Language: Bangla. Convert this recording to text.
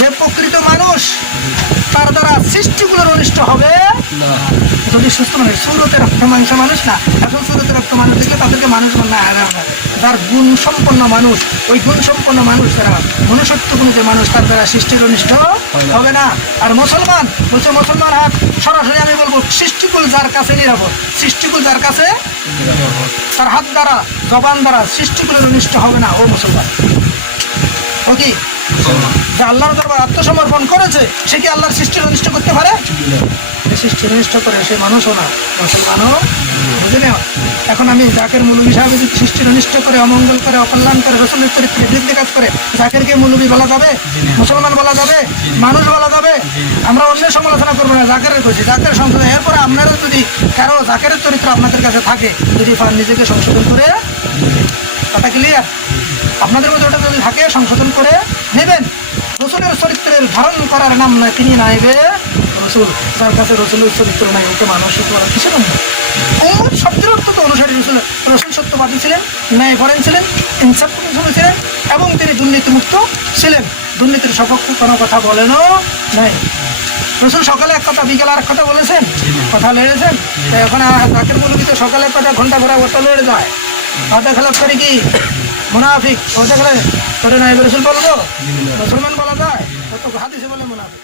যে প্রকৃত মানুষ তার দ্বারা সৃষ্টিগুলোর অনিষ্ট হবে যদি সুস্থ মানুষ। সুরতে রক্ত মাংস মানুষ না, এখন সুরতে রক্ত মানুষ দেখলে তাদেরকে মানুষ না, যার গুণ সম্পন্ন মানুষ, ওই গুণ সম্পন্ন মানুষ যারা মনুষ্যত্ব গুণের মানুষ, তার দ্বারা সৃষ্টির অনিষ্ট হবে না। আর মুসলমান বলছে, মুসলমান হাত সরাসরি আমি বলবো সৃষ্টিকুল যার কাছে নিরাপদ, সৃষ্টিকুল যার কাছে তার হাত দ্বারা জবান দ্বারা সৃষ্টিকুলের অনিষ্ট হবে না, ও মুসলমান। ও কি যে আল্লাহর দরবার আত্মসমর্পণ করেছে সে কি আল্লাহর সৃষ্টির অনিষ্ট করতে পারে? সৃষ্টির অনিষ্ট করে সে মানুষও না, মুসলমানও। বুঝে নেওয়া। এখন আমি জাকের মৌলবী সাহেব যদি সৃষ্টির অনিষ্ট করে, অমঙ্গল করে, অকল্যাণ করে, রসুলের চরিত্রে বৃদ্ধি কাজ করে, জাকেরকে মৌলবী বলা যাবে? মুসলমান বলা যাবে? মানুষ বলা যাবে? আমরা অন্যের সমালোচনা করবো না, জাকেরের করছি, জাকের সংশোধন। এরপরে আপনারও যদি কারো জাকের চরিত্র আপনাদের কাছে থাকে, যদি নিজেকে সংশোধন করে, কথা ক্লিয়ার? আপনাদের মধ্যে ওটা যদি থাকে সংশোধন করে নেবেন। রসুলের চরিত্রের ধারণ করার নাম না তিনি নাইবে রসুল, যার কাছে রসুলের চরিত্র নাই ওকে মানুষ কিসের নাম? উম্মত শব্দের অর্থ তো অনুসারী রসুল। রসুল সত্যবাদী ছিলেন, ন্যায় করেন ছিলেন, ইনসাফ ছিলেন, এবং তিনি দুর্নীতিমুক্ত ছিলেন। দুর্নীতির সপক্ষে কোনো কথা বলেনও নাই। রসুল সকালে এক কথা, বিকেলে আর কথা বলেছেন, কথা লড়েছেন। এখন তাকের মৌলবী তো সকালে কথা ঘন্টা ঘোরা ওটা লড়ে যায়, ওটা খেলাপ করে কি মুনাফিক, ওটা খেলে করে নাই রসুল বলবো? মুসলমান বলা যায়? ও তো হাদিসে বলে মুনাফিক।